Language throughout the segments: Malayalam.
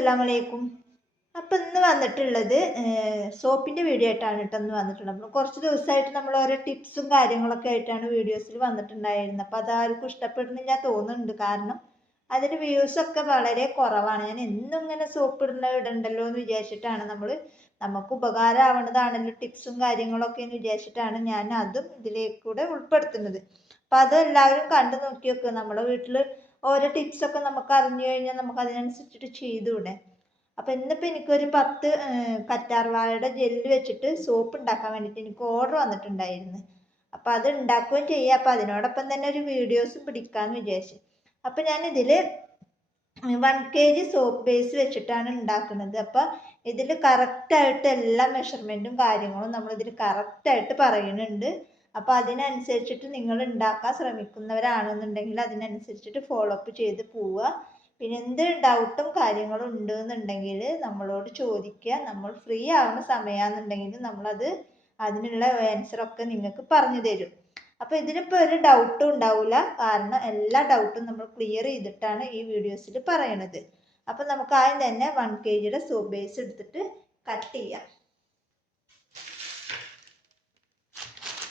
അസ്സലാമലൈക്കും. അപ്പം ഇന്ന് വന്നിട്ടുള്ളത് സോപ്പിൻ്റെ വീഡിയോ ആയിട്ടാണ് കേട്ടോ ഇന്ന് വന്നിട്ടുള്ളത്. അപ്പോൾ കുറച്ച് ദിവസമായിട്ട് നമ്മൾ ഓരോ ടിപ്സും കാര്യങ്ങളൊക്കെ ആയിട്ടാണ് വീഡിയോസിൽ വന്നിട്ടുണ്ടായിരുന്നത്. അപ്പോൾ അതാർക്കും ഇഷ്ടപ്പെടുന്നില്ല തോന്നുന്നുണ്ട്. കാരണം അതിന് വ്യൂസൊക്കെ വളരെ കുറവാണ്. ഞാൻ എന്നും ഇങ്ങനെ സോപ്പ് ഇടണ്ടല്ലോ എന്ന് വിചാരിച്ചിട്ടാണ് നമുക്ക് ഉപകാരമാവുന്നതാണല്ലോ ടിപ്സും കാര്യങ്ങളൊക്കെ എന്ന് വിചാരിച്ചിട്ടാണ് ഞാൻ അതും ഇതിലേക്കൂടെ ഉൾപ്പെടുത്തുന്നത്. അപ്പം അത് എല്ലാവരും കണ്ടു നോക്കി വെക്കുക. നമ്മുടെ വീട്ടിൽ ഓരോ ടിപ്സൊക്കെ നമുക്ക് അറിഞ്ഞു കഴിഞ്ഞാൽ നമുക്ക് അതിനനുസരിച്ചിട്ട് ചെയ്തുകൂടെ. അപ്പം ഇന്നിപ്പോൾ എനിക്കൊരു 10 കറ്റാർവാഴയുടെ ജെല്ല് വെച്ചിട്ട് സോപ്പ് ഉണ്ടാക്കാൻ വേണ്ടിയിട്ട് എനിക്ക് ഓർഡർ വന്നിട്ടുണ്ടായിരുന്നു. അപ്പം അത് ഉണ്ടാക്കുകയും ചെയ്യാം. അപ്പം അതിനോടൊപ്പം തന്നെ ഒരു വീഡിയോസും പിടിക്കാമെന്ന് വിചാരിച്ചു. അപ്പം ഞാനിതിൽ 1 kg സോപ്പ് ബേസ് വെച്ചിട്ടാണ് ഉണ്ടാക്കുന്നത്. അപ്പം ഇതിൽ കറക്റ്റായിട്ട് എല്ലാ മെഷർമെൻറ്റും കാര്യങ്ങളും നമ്മളിതിൽ കറക്റ്റായിട്ട് പറയുന്നുണ്ട്. അപ്പോൾ അതിനനുസരിച്ചിട്ട് നിങ്ങൾ ഉണ്ടാക്കാൻ ശ്രമിക്കുന്നവരാണെന്നുണ്ടെങ്കിൽ അതിനനുസരിച്ചിട്ട് ഫോളോ അപ്പ് ചെയ്ത് പോവുക. പിന്നെ എന്ത് ഡൗട്ടും കാര്യങ്ങളും ഉണ്ടെന്നുണ്ടെങ്കിൽ നമ്മളോട് ചോദിക്കുക. നമ്മൾ ഫ്രീ ആവുന്ന സമയമാണെന്നുണ്ടെങ്കിൽ അതിനുള്ള ആൻസറൊക്കെ നിങ്ങൾക്ക് പറഞ്ഞു തരും. അപ്പോൾ ഇതിനിപ്പോൾ ഒരു ഡൗട്ടും ഉണ്ടാവില്ല. കാരണം എല്ലാ ഡൗട്ടും നമ്മൾ ക്ലിയർ ചെയ്തിട്ടാണ് ഈ വീഡിയോസിൽ പറയണത്. അപ്പോൾ നമുക്ക് ആദ്യം തന്നെ 1 kg സോപ്പ് ബേസ് എടുത്തിട്ട് കട്ട് ചെയ്യാം.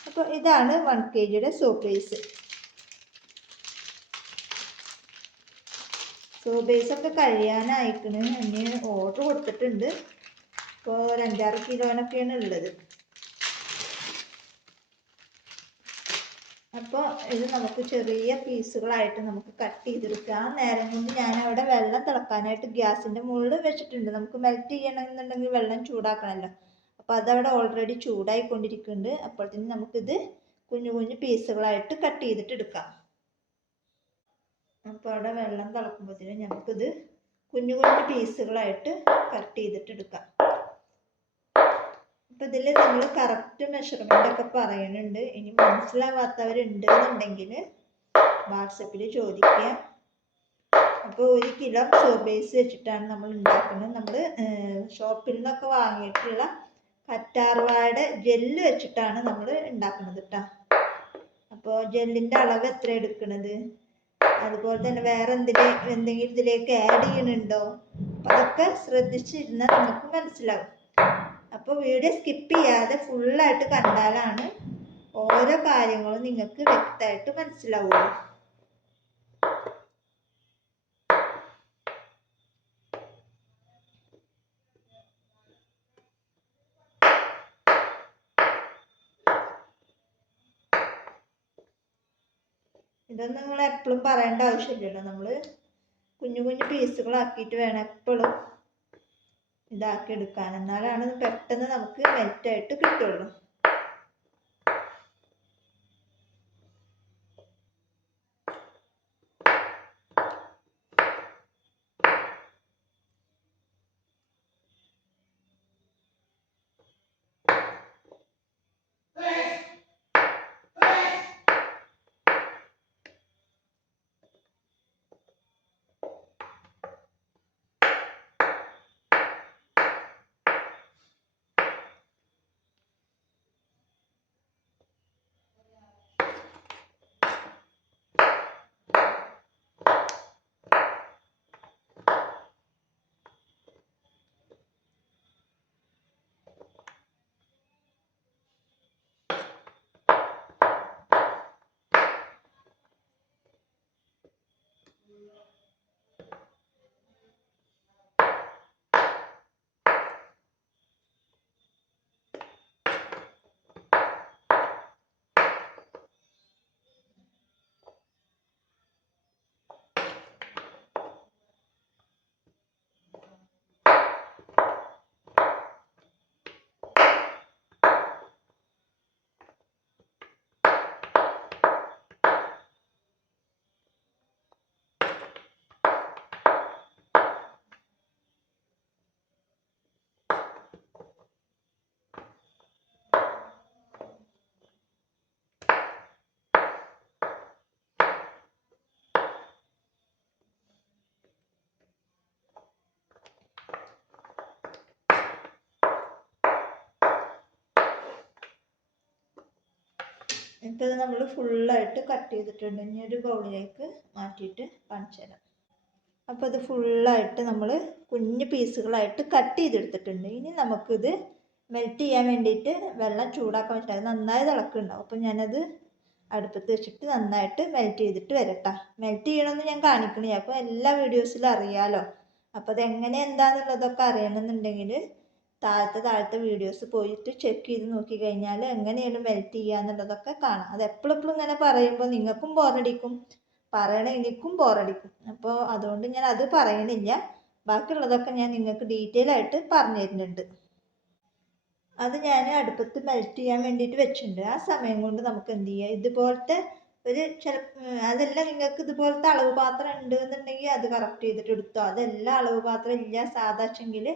അപ്പോൾ ഇതാണ് 1 kg സോപ്പ് ബേസ്. സോപ്പ് ബേസൊക്കെ കഴിയാനായിക്കണ്. ഇനി ഓർഡർ കൊടുത്തിട്ടുണ്ട്. ഇപ്പോൾ ഒരു 5-6 കിലോനൊക്കെയാണ് ഉള്ളത്. അപ്പോൾ ഇത് നമുക്ക് ചെറിയ പീസുകളായിട്ട് നമുക്ക് കട്ട് ചെയ്തെടുക്കാം. നേരം കൊണ്ട് ഞാൻ അവിടെ വെള്ളം തിളക്കാനായിട്ട് ഗ്യാസിൻ്റെ മുകളിൽ വെച്ചിട്ടുണ്ട്. നമുക്ക് മെൽറ്റ് ചെയ്യണമെന്നുണ്ടെങ്കിൽ വെള്ളം ചൂടാക്കണമല്ലോ. അപ്പോൾ അതവിടെ ഓൾറെഡി ചൂടായിക്കൊണ്ടിരിക്കുന്നുണ്ട്. അപ്പോഴത്തേനും നമുക്കിത് കുഞ്ഞു കുഞ്ഞു പീസുകളായിട്ട് കട്ട് ചെയ്തിട്ട് എടുക്കാം. അപ്പോൾ അവിടെ വെള്ളം തിളക്കുമ്പോഴത്തേനും നമുക്കിത് കുഞ്ഞു കുഞ്ഞു പീസുകളായിട്ട് കട്ട് ചെയ്തിട്ട് എടുക്കാം. അപ്പം ഇതിൽ നമ്മൾ കറക്റ്റ് മെഷർമെൻ്റ് ഒക്കെ പറയുന്നുണ്ട്. ഇനി മനസ്സിലാവാത്തവരുണ്ട് എന്നുണ്ടെങ്കിൽ വാട്സപ്പിൽ ചോദിക്കുക. അപ്പോൾ 1 കിലോ സോപ്പ് ബേസ് വെച്ചിട്ടാണ് നമ്മൾ ഉണ്ടാക്കുന്നത്. നമ്മൾ ഷോപ്പിൽ നിന്നൊക്കെ വാങ്ങിയിട്ടുള്ള കറ്റാർവാഴയുടെ ജെല്ല് വെച്ചിട്ടാണ് നമ്മൾ ഉണ്ടാക്കുന്നത് കേട്ടോ. അപ്പോൾ ജെല്ലിൻ്റെ അളവ് എത്ര എടുക്കുന്നത്, അതുപോലെ തന്നെ വേറെ എന്തെങ്കിലും ഇതിലേക്ക് ആഡ് ചെയ്യുന്നുണ്ടോ, അതൊക്കെ ശ്രദ്ധിച്ചിരുന്നാൽ നമുക്ക് മനസ്സിലാവും. അപ്പോൾ വീഡിയോ സ്കിപ്പ് ചെയ്യാതെ ഫുള്ളായിട്ട് കണ്ടാലാണ് ഓരോ കാര്യങ്ങളും നിങ്ങൾക്ക് വ്യക്തമായിട്ട് മനസ്സിലാവുള്ളൂ. ഇതൊന്നും നിങ്ങൾ എപ്പോഴും പറയേണ്ട ആവശ്യമില്ലല്ലോ. നമ്മൾ കുഞ്ഞു കുഞ്ഞു പീസുകളാക്കിയിട്ട് വേണം എപ്പോഴും ഇതാക്കി എടുക്കാൻ. എന്നാലാണ് പെട്ടെന്ന് നമുക്ക് മെൽറ്റായിട്ട് കിട്ടുള്ളൂ. ഇപ്പോൾ ഇത് നമ്മൾ ഫുള്ളായിട്ട് കട്ട് ചെയ്തിട്ടുണ്ട്. ഇനി ഒരു ബൗളിലേക്ക് മാറ്റിയിട്ട് കാണിച്ചു തരാം. അപ്പോൾ ഇത് ഫുള്ളായിട്ട് നമ്മൾ കുഞ്ഞു പീസുകളായിട്ട് കട്ട് ചെയ്തെടുത്തിട്ടുണ്ട്. ഇനി നമുക്കിത് മെൽറ്റ് ചെയ്യാൻ വേണ്ടിയിട്ട് വെള്ളം ചൂടാക്കാൻ വെച്ചാൽ നന്നായി തിളക്കുന്നുണ്ടാവും. അപ്പോൾ ഞാനത് അടുപ്പത്ത് വെച്ചിട്ട് നന്നായിട്ട് മെൽറ്റ് ചെയ്തിട്ട് വരട്ടെ. മെൽറ്റ് ചെയ്യണമെന്ന് ഞാൻ കാണിക്കണേ, അപ്പോൾ എല്ലാ വീഡിയോസിലും അറിയാലോ. അപ്പോൾ അതെങ്ങനെ എന്താണെന്നുള്ളതൊക്കെ അറിയണമെന്നുണ്ടെങ്കിൽ താഴത്തെ വീഡിയോസ് പോയിട്ട് ചെക്ക് ചെയ്ത് നോക്കി കഴിഞ്ഞാൽ എങ്ങനെയാണ് മെൽറ്റ് ചെയ്യുക എന്നുള്ളതൊക്കെ കാണാം. അത് എപ്പോഴും ഇങ്ങനെ പറയുമ്പോൾ നിങ്ങൾക്കും ബോറടിക്കും, പറയണ എനിക്കും ബോറടിക്കും. അപ്പോൾ അതുകൊണ്ട് ഞാൻ അത് പറയണില്ല. ബാക്കിയുള്ളതൊക്കെ ഞാൻ നിങ്ങൾക്ക് ഡീറ്റെയിൽ ആയിട്ട് പറഞ്ഞു തരുന്നുണ്ട്. അത് ഞാൻ അടുപ്പത്ത് മെൽറ്റ് ചെയ്യാൻ വേണ്ടിയിട്ട് വെച്ചിട്ടുണ്ട്. ആ സമയം കൊണ്ട് നമുക്ക് എന്ത് ചെയ്യാം, ഇതുപോലത്തെ അതെല്ലാം നിങ്ങൾക്ക് ഇതുപോലത്തെ അളവ് പാത്രം ഉണ്ട് എന്നുണ്ടെങ്കിൽ അത് കറക്റ്റ് ചെയ്തിട്ട് എടുത്തോ. അതെല്ലാം അളവ് പാത്രം ഇല്ല സാധാച്ചെങ്കിൽ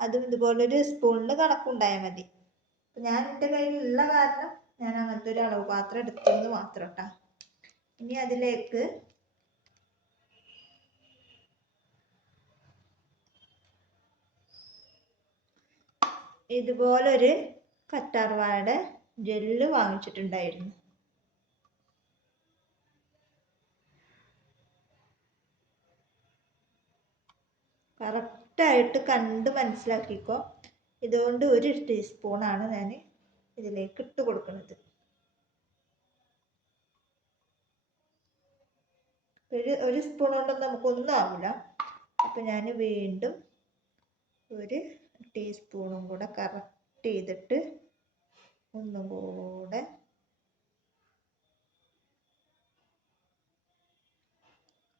അതും ഇതുപോലൊരു സ്പൂണിന് കണക്കുണ്ടായാൽ മതി. അപ്പം ഞാൻ എൻ്റെ കയ്യിലുള്ള കാരണം ഞാൻ അങ്ങനത്തെ ഒരു അളവ് പാത്രം എടുത്തതെന്ന് മാത്രം കേട്ടോ. ഇനി അതിലേക്ക് ഇതുപോലൊരു കറ്റാർവാഴയുടെ ജെല്ല് വാങ്ങിച്ചിട്ടുണ്ടായിരുന്നു. കറക്റ്റായിട്ട് കണ്ട് മനസ്സിലാക്കിക്കോ. ഇതുകൊണ്ട് 1 ടീസ്പൂണാണ് ഞാൻ ഇതിലേക്ക് ഇട്ട് കൊടുക്കുന്നത്. ഒരു സ്പൂൺ കൊണ്ടൊന്നും നമുക്കൊന്നും ആവില്ല. അപ്പം ഞാൻ വീണ്ടും 1 ടീസ്പൂണും കൂടെ കറക്റ്റ് ചെയ്തിട്ട് ഒന്നും കൂടെ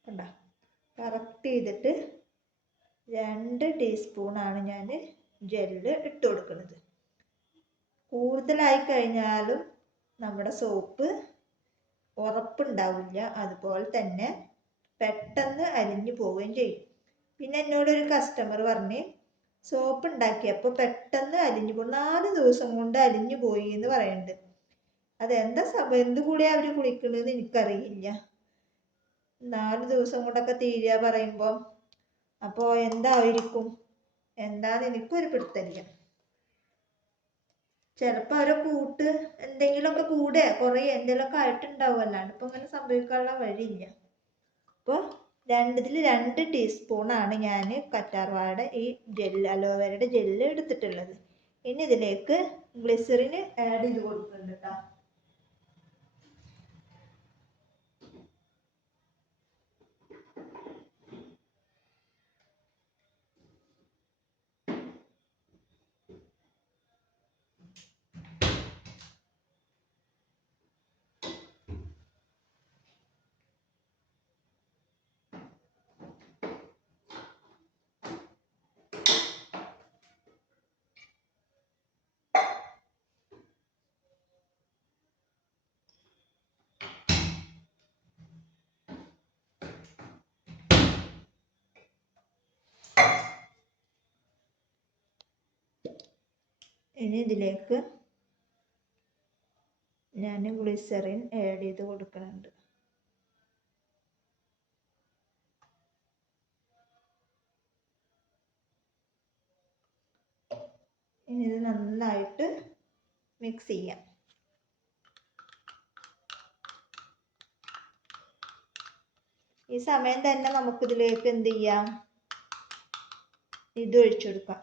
കണ്ടോ, കറക്റ്റ് ചെയ്തിട്ട് 2 ടീസ്പൂണാണ് ഞാൻ ജെല്ല് ഇട്ട് കൊടുക്കുന്നത്. കൂടുതലായി കഴിഞ്ഞാലും നമ്മുടെ സോപ്പ് ഉറപ്പുണ്ടാവില്ല, അതുപോലെ തന്നെ പെട്ടെന്ന് അലിഞ്ഞു പോവുകയും ചെയ്യും. പിന്നെ എന്നോടൊരു കസ്റ്റമർ പറഞ്ഞ് സോപ്പ് ഉണ്ടാക്കിയപ്പോൾ പെട്ടെന്ന് അലിഞ്ഞു പോയി, 4 ദിവസം കൊണ്ട് അലിഞ്ഞു പോയി എന്ന് പറയുന്നുണ്ട്. അതെന്താ സംഭവം, എന്ത് കൂടിയാണ് അവർ കുളിക്കണമെന്ന് എനിക്കറിയില്ല. 4 ദിവസം കൊണ്ടൊക്കെ തീരുക പറയുമ്പോൾ അപ്പോൾ എന്തായിരിക്കും, എന്താന്ന് എനിക്കൊരു പിടുത്തമില്ല. ചിലപ്പോൾ അവരെ കൂട്ട് എന്തെങ്കിലുമൊക്കെ കൂടെ കുറേ എന്തെങ്കിലുമൊക്കെ ആയിട്ടുണ്ടാവും, അല്ലാണ്ട് ഇപ്പം അങ്ങനെ സംഭവിക്കാനുള്ള വഴിയില്ല. അപ്പോൾ 2 ടീസ്പൂണാണ് ഞാൻ കറ്റാർവാഴയുടെ ഈ ജെല്ല്, അലോവേരയുടെ ജെല്ല് എടുത്തിട്ടുള്ളത്. ഇനി ഇതിലേക്ക് ഗ്ലിസറിന് ആഡ് ചെയ്ത് കൊടുക്കുന്നുണ്ട് കേട്ടോ. ഇനി ഇതിലേക്ക് ഞാൻ ഗ്ലിസറിൻ ആഡ് ചെയ്ത് കൊടുക്കുന്നുണ്ട്. ഇനി ഇത് നന്നായിട്ട് മിക്സ് ചെയ്യാം. ഈ സമയം തന്നെ നമുക്കിതിലേക്ക് എന്ത് ചെയ്യാം, ഇത് ഒഴിച്ചെടുക്കാം.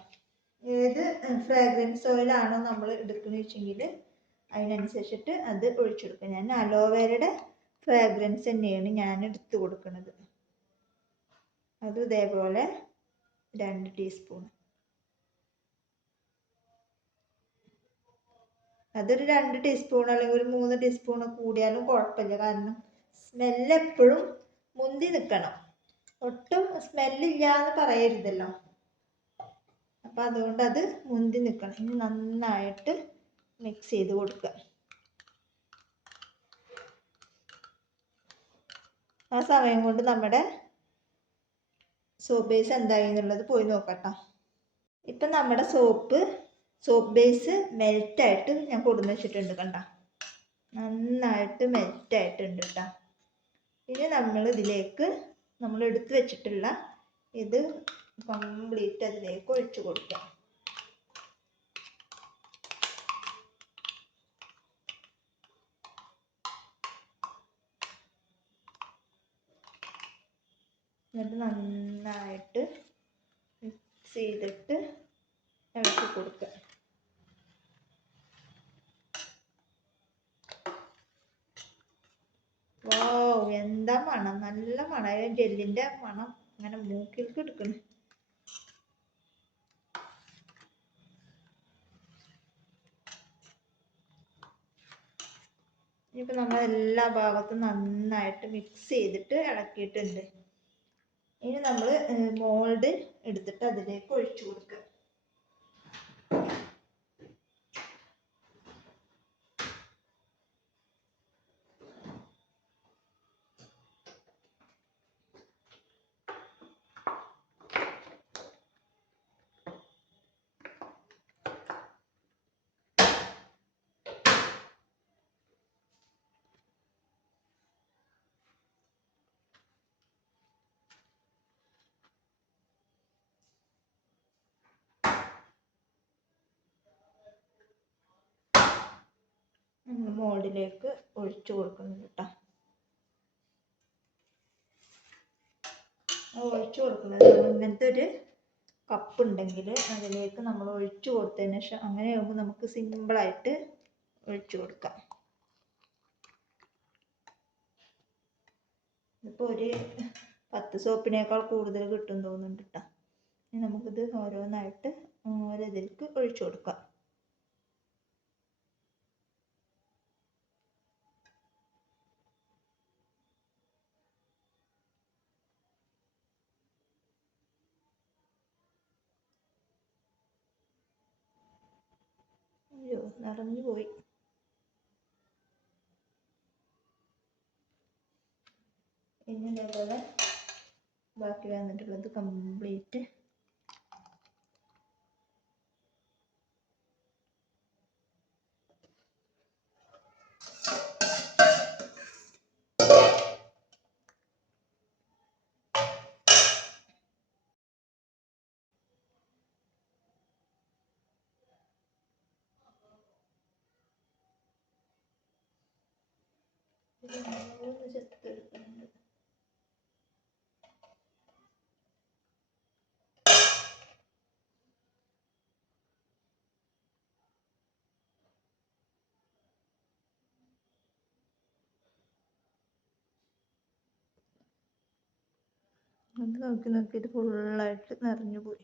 ഏത് ഫ്രാഗ്രൻസ് ഓയിലാണോ നമ്മൾ എടുക്കുന്നത് വെച്ചെങ്കിൽ അതിനനുസരിച്ചിട്ട് അത് ഒഴിച്ചെടുക്കുക. ഞാൻ അലോവേരയുടെ ഫ്രാഗ്രൻസ് തന്നെയാണ് ഞാൻ എടുത്ത് കൊടുക്കുന്നത്. അത് ഇതേപോലെ 2 ടീസ്പൂൺ. അതൊരു 2 ടീസ്പൂൺ അല്ലെങ്കിൽ ഒരു 3 ടീസ്പൂൺ കൂടിയാലും കുഴപ്പമില്ല. കാരണം സ്മെല്ല് എപ്പോഴും മുന്തി നിൽക്കണം, ഒട്ടും സ്മെല്ലില്ല എന്ന് പറയരുതല്ലോ. അപ്പം അതുകൊണ്ട് അത് മുന്തി നിൽക്കണം. ഇനി നന്നായിട്ട് മിക്സ് ചെയ്ത് കൊടുക്കുക. ആ സമയം കൊണ്ട് നമ്മുടെ സോപ്പ് ബേസ് എന്തായി എന്നുള്ളത് പോയി നോക്കട്ടോ. ഇപ്പം നമ്മുടെ സോപ്പ് ബേസ് മെൽറ്റായിട്ട് ഞാൻ കൊടുന്ന് വെച്ചിട്ടുണ്ട് കണ്ട, നന്നായിട്ട് മെൽറ്റായിട്ടുണ്ട് കേട്ടോ. ഇനി നമ്മൾ ഇതിലേക്ക് നമ്മൾ എടുത്ത് വെച്ചിട്ടുള്ള ഇത് കംപ്ലീറ്റ് അതിലേക്ക് ഒഴിച്ചു കൊടുക്കാം. എന്നിട്ട് നന്നായിട്ട് ചെയ്തിട്ട് ഇളക്കി കൊടുക്കുക. വാവ്, എന്താ മണം! നല്ല മണം, ജെല്ലിൻ്റെ മണം അങ്ങനെ മൂക്കിലേക്ക് എടുക്കണം. ഇനിയിപ്പോൾ നമ്മൾ എല്ലാ ഭാഗത്തും നന്നായിട്ട് മിക്സ് ചെയ്തിട്ട് ഇളക്കിയിട്ടുണ്ട്. ഇനി നമ്മൾ മോൾഡ് എടുത്തിട്ട് അതിലേക്ക് ഒഴിച്ചു കൊടുക്കുക. മോൾഡിലേക്ക് ഒഴിച്ചു കൊടുക്കുന്നുണ്ട് കേട്ടോ. ഒഴിച്ചു കൊടുക്കുന്നത് ഇങ്ങനത്തെ ഒരു കപ്പ് ഉണ്ടെങ്കിൽ അതിലേക്ക് നമ്മൾ ഒഴിച്ചു കൊടുത്തതിന് ശേഷം അങ്ങനെ ആകുമ്പോൾ നമുക്ക് സിമ്പിളായിട്ട് ഒഴിച്ചു കൊടുക്കാം. ഇതിപ്പോൾ ഒരു 10 സോപ്പിനേക്കാൾ കൂടുതൽ കിട്ടും തോന്നുന്നുണ്ട് കേട്ടോ. ഇനി നമുക്കിത് ഓരോന്നായിട്ട് ഓരോ ഇതിലേക്ക് ഒഴിച്ചു കൊടുക്കാം. അയ്യോ, നിറഞ്ഞു പോയി. ഇനി ഇതേപോലെ ബാക്കി വന്നിട്ടുള്ളത് കംപ്ലീറ്റ് ചെത്തെടുക്കുന്നുണ്ട്. അത് നോക്കിയിട്ട് ഫുള്ളായിട്ട് നിറഞ്ഞു പോയി.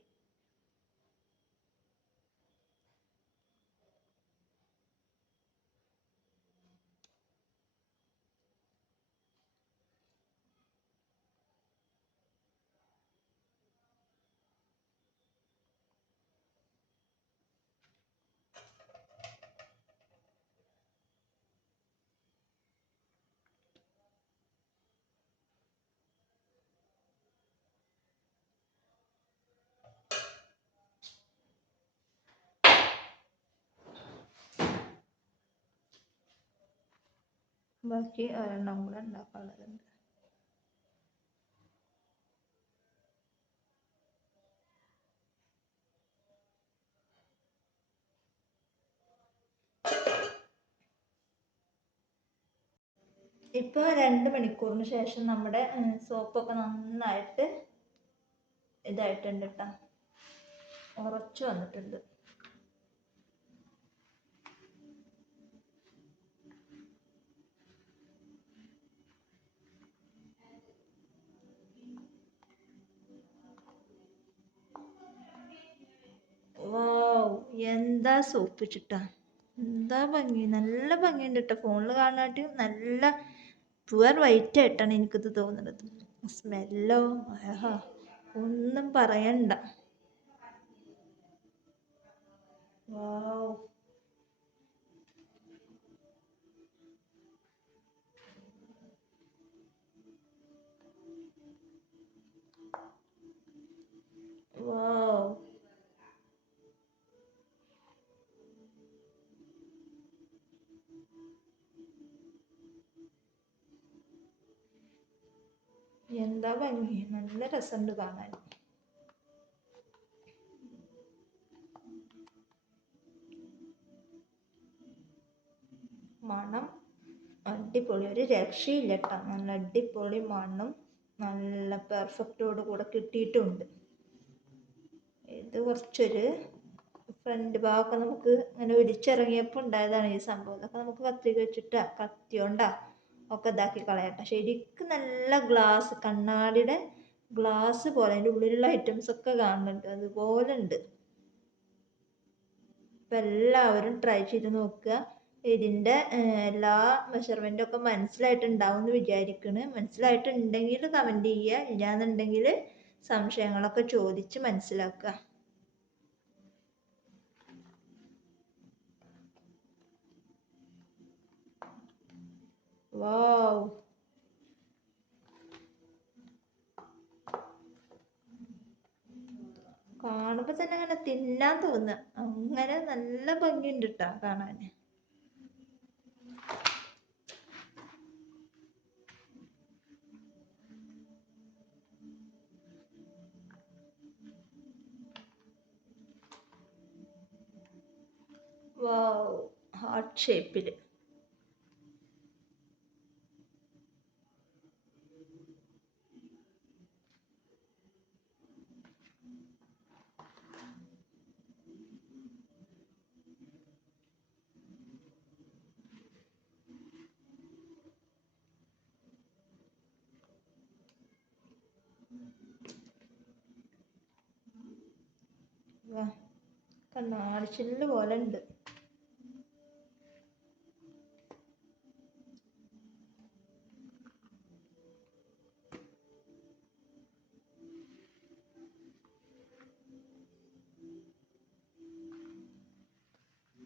ബാക്കി ഒരെണ്ണം കൂടെ ഉണ്ടാക്കാനുള്ളതുണ്ട്. ഇപ്പോൾ 2 മണിക്കൂറിന് ശേഷം നമ്മുടെ സോപ്പൊക്കെ നന്നായിട്ട് ഇതായിട്ടുണ്ട് കേട്ടോ, ഉറച്ചു വന്നിട്ടുണ്ട്. വാവ്, എന്താ സോപ്പ് ചിട്ടാ, എന്താ ഭംഗി! നല്ല ഭംഗിയുണ്ട് കേട്ടോ, ഫോണിൽ കാണാനായിട്ട് നല്ല പ്യുവർ വൈറ്റ് ആയിട്ടാണ് എനിക്കിത് തോന്നുന്നത്. സ്മെല്ലോ ആഹാ, ഒന്നും പറയണ്ട. വാവ്, വാവ്, എന്താ ഭംഗി! നല്ല രസമുണ്ട് കാണാൻ. മണം അടിപൊളി, ഒരു രക്ഷയില്ല കേട്ടോ. നല്ല അടിപൊളി മണം, നല്ല പെർഫെക്റ്റോട് കൂടെ കിട്ടിയിട്ടുണ്ട്. കുറച്ചൊരു ഫ്രണ്ട് ഭാഗമൊക്കെ നമുക്ക് ഇങ്ങനെ ഒലിച്ചിറങ്ങിയപ്പോൾ ഉണ്ടായതാണ് ഈ സംഭവം. അതൊക്കെ നമുക്ക് കത്രിക വെച്ചിട്ടാ കത്തിയോണ്ടാ ഒക്കെ ഇതാക്കി കളയട്ടെ. ശരിക്കും നല്ല ഗ്ലാസ്, കണ്ണാടിയുടെ ഗ്ലാസ് പോലെ അതിൻ്റെ ഉള്ളിലുള്ള ഐറ്റംസ് ഒക്കെ കാണുന്നുണ്ട്, അതുപോലെ ഉണ്ട്. അപ്പം എല്ലാവരും ട്രൈ ചെയ്ത് നോക്കുക. ഇതിൻ്റെ എല്ലാ മെഷർമെൻറ്റും ഒക്കെ മനസ്സിലായിട്ടുണ്ടാവും എന്ന് വിചാരിക്കുന്നു. മനസ്സിലായിട്ടുണ്ടെങ്കിൽ കമൻറ്റ് ചെയ്യുക, ഇല്ലാന്നുണ്ടെങ്കിൽ സംശയങ്ങളൊക്കെ ചോദിച്ച് മനസ്സിലാക്കുക. വാവ്, കാണുമ്പോൾ തന്നെ അങ്ങനെ തിന്നാൻ തോന്നുക, അങ്ങനെ നല്ല ഭംഗിയുണ്ട് കേട്ടോ കാണാൻ. വാവ്, ഹാർട്ട് ഷേപ്പിൽ. കണ്ണാടി ചില്ല് പോലെ ഉണ്ട്.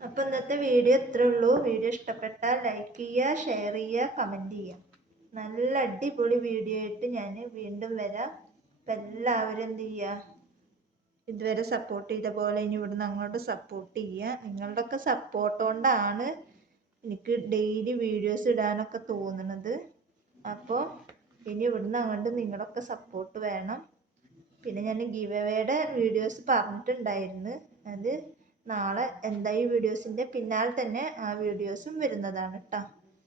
അപ്പോൾ ഇന്നത്തെ വീഡിയോ ഇത്രേ ഉള്ളൂ. വീഡിയോ ഇഷ്ടപ്പെട്ടാൽ ലൈക്ക് ചെയ്യുക, ഷെയർ ചെയ്യുക, കമൻറ്റ് ചെയ്യുക. നല്ല അടിപൊളി വീഡിയോ ആയിട്ട് ഞാൻ വീണ്ടും വരാം. അപ്പം എല്ലാവരും എന്ത് ചെയ്യുക, ഇതുവരെ സപ്പോർട്ട് ചെയ്ത പോലെ ഇനി ഇവിടുന്ന് അങ്ങോട്ട് സപ്പോർട്ട് ചെയ്യുക. നിങ്ങളുടെയൊക്കെ സപ്പോർട്ട് കൊണ്ടാണ് എനിക്ക് ഡെയിലി വീഡിയോസ് ഇടാനൊക്കെ തോന്നുന്നത്. അപ്പോൾ ഇനി ഇവിടുന്ന് അങ്ങോട്ട് നിങ്ങളൊക്കെ സപ്പോർട്ട് വേണം. പിന്നെ ഞാൻ ഗിവ് അവേയുടെ വീഡിയോസ് പറഞ്ഞിട്ടുണ്ടായിരുന്നു, അത് നാളെ എന്തായി വീഡിയോസിൻ്റെ പിന്നാലെ തന്നെ ആ വീഡിയോസും വരുന്നതാണ് കേട്ടോ.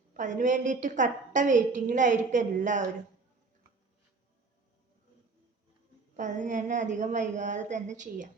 അപ്പം അതിന് വേണ്ടിയിട്ട് കട്ട വെയിറ്റിങ്ങിലായിരിക്കും എല്ലാവരും. അപ്പം അത് ഞാൻ അധികം വൈകാതെ തന്നെ ചെയ്യാം.